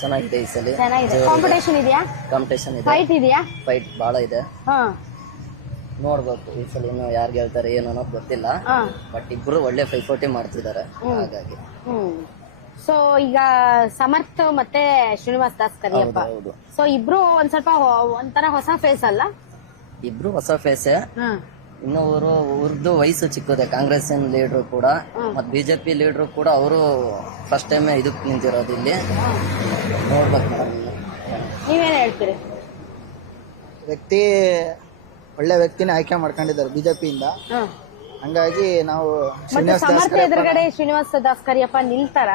ಚೆನ್ನಾಗಿದೆ ಈ ಸಲ. ಚೆನ್ನಾಗಿದೆ. ಕಾಂಪಿಟೇಷನ್ ಇದೆಯಾ? ಕಾಂಪಿಟೇಷನ್ ಇದೆ, ಫೈಟ್ ಇದೆಯಾ? ಫೈಟ್ ಬಹಳ ಇದೆ. ಹಾ ನೋಡ್ಬೇಕು ಈ ಸಲ ಇನ್ನು ಯಾರು ಗೆಲ್ತಾರೆ ಏನು ಅನ್ನೋದು ಗೊತ್ತಿಲ್ಲ. ಹಾ ಬಟ್ ಇಬ್ರು ಒಳ್ಳೆ ಫೈಟ್ ಮಾಡ್ತಿದ್ದಾರೆ. ಹಾಗಾಗಿ ಸೊ ಈಗ ಸಮರ್ಥ್ ಮತ್ತೆ ಶ್ರೀನಿವಾಸ್ ದಾಸ್ ಕರಿಯಪ್ಪ, ಹೌದು. ಸೊ ಇಬ್ರು ಒಂದ್ ಸ್ವಲ್ಪ ಒಂಥರ ಹೊಸ ಫೇಸ್ ಅಲ್ಲ? ಇಬ್ರು ಹೊಸ ಫೇಸೆ. ಇನ್ನು ಅವ್ರದ್ದು ವಯಸ್ಸು ಚಿಕ್ಕದೆ. ಕಾಂಗ್ರೆಸ್ ಲೀಡರ್ ಕೂಡ ಮತ್ ಬಿಜೆಪಿ ಲೀಡರ್ ಕೂಡ ಅವರು ಫಸ್ಟ್ ಟೈಮ್ ಇದಕ್ ನಿಂತಿರೋದು ಇಲ್ಲಿ. ನೋಡ್ಬೇಕು ಮೇಡಮ್. ನೀವೇನ್ ಹೇಳ್ತೀರಿ? ವ್ಯಕ್ತಿ ಒಳ್ಳೆ ವ್ಯಕ್ತಿನ ಆಯ್ಕೆ ಮಾಡ್ಕೊಂಡಿದ್ದಾರೆ ಬಿಜೆಪಿಯಿಂದ. ಹಂಗಾಗಿ ನಾವು ಮತ್ತೆ ಸಮರ್ಥ ಎದುರುಗಡೆ ಶ್ರೀನಿವಾಸ್ ದಾಸ್ ಕರಿಯಪ್ಪ ನಿಲ್ತಾರ?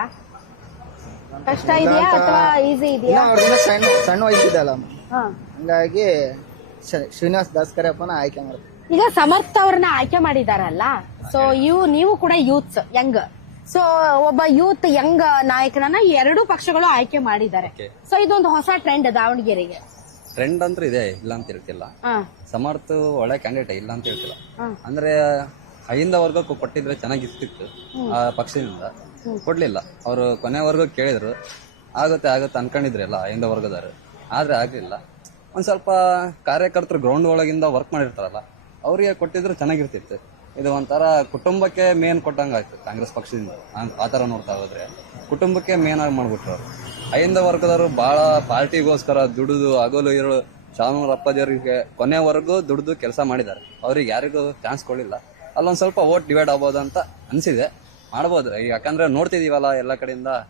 ಕಷ್ಟ ಇದೆಯಾ ಅಥವಾ ಈಸಿ ಇದೆಯಾ? ಅವ್ರನ್ನ ಸಣ್ಣ ವಯಸ್ಸಿದಲ್ಲ, ಹಂಗಾಗಿ ಶ್ರೀನಿವಾಸ್ ದಾಸ್ ಕರಿಯಪ್ಪನ ಆಯ್ಕೆ ಮಾಡ್ತಾರೆ. ಈಗ ಸಮರ್ಥ ಅವ್ರನ್ನ ಆಯ್ಕೆ ಮಾಡಿದಾರಲ್ಲ, ಸೊ ನೀವು ಕೂಡ ಯೂತ್ಸ್ ಯಂಗ್, ಸೊ ಒಬ್ಬ ಯೂತ್ ಯಂಗ್ ನಾಯಕನನ್ನ ಎರಡೂ ಪಕ್ಷಗಳು ಆಯ್ಕೆ ಮಾಡಿದ್ದಾರೆ. ಸೊ ಇದೊಂದು ಹೊಸ ಟ್ರೆಂಡ್ ದಾವಣಗೆರೆಗೆ. ಟ್ರೆಂಡ್ ಅಂದ್ರೆ ಇದೆ, ಇಲ್ಲ ಅಂತ ಹೇಳ್ತಿಲ್ಲ. ಸಮರ್ಥ ಒಳ್ಳೆ ಕ್ಯಾಂಡಿಡೇಟ್, ಇಲ್ಲ ಅಂತ ಹೇಳ್ತಿಲ್ಲ. ಅಂದ್ರೆ ಐಂದ ವರ್ಗಕ್ಕೂ ಕೊಟ್ಟಿದ್ರೆ ಚೆನ್ನಾಗಿರ್ತಿತ್ತು ಆ ಪಕ್ಷದಿಂದ. ಕೊಡ್ಲಿಲ್ಲ. ಅವರು ಕೊನೆವರೆಗೂ ಕೇಳಿದ್ರು, ಆಗುತ್ತೆ ಅನ್ಕೊಂಡಿದ್ರಲ್ಲ ಐಂದ ವರ್ಗದವರು, ಆದ್ರೆ ಆಗ್ಲಿಲ್ಲ. ಒಂದ್ ಸ್ವಲ್ಪ ಕಾರ್ಯಕರ್ತರು ಗ್ರೌಂಡ್ ಒಳಗಿಂದ ವರ್ಕ್ ಮಾಡಿರ್ತಾರಲ್ಲ, ಅವ್ರಿಗೆ ಕೊಟ್ಟಿದ್ರು ಚೆನ್ನಾಗಿರ್ತಿತ್ತು. ಇದು ಒಂಥರ ಕುಟುಂಬಕ್ಕೆ ಮೇನ್ ಕೊಟ್ಟಂಗಾಯ್ತು ಕಾಂಗ್ರೆಸ್ ಪಕ್ಷದಿಂದ. ಆತರ ನೋಡ್ತಾ ಹೋದ್ರೆ ಕುಟುಂಬಕ್ಕೆ ಮೇನ್ ಆಗಿ ಮಾಡ್ಬಿಟ್ರು ಅವರು. ಐಂದ ವರ್ಗದವರು ಬಹಳ ಪಾರ್ಟಿಗೋಸ್ಕರ ದುಡಿದು ಹಗಲು ಇರು ಶಾಮೂರ್ ಅಪ್ಪಾಜಿಯವರಿಗೆ ಕೊನೆವರೆಗೂ ದುಡಿದು ಕೆಲಸ ಮಾಡಿದ್ದಾರೆ. ಅವ್ರಿಗೆ ಯಾರಿಗೂ ಚಾನ್ಸ್ ಕೊಡ್ಲಿಲ್ಲ. ಅಲ್ಲೊಂದ್ ಸ್ವಲ್ಪ ವೋಟ್ ಡಿವೈಡ್ ಆಗ್ಬೋದು ಅಂತ ಅನ್ಸಿದೆ. ಮಾಡ್ಬೋದು, ಯಾಕಂದ್ರೆ ನೋಡ್ತಿದೀವಲ್ಲ ಎಲ್ಲ ಕಡೆಯಿಂದ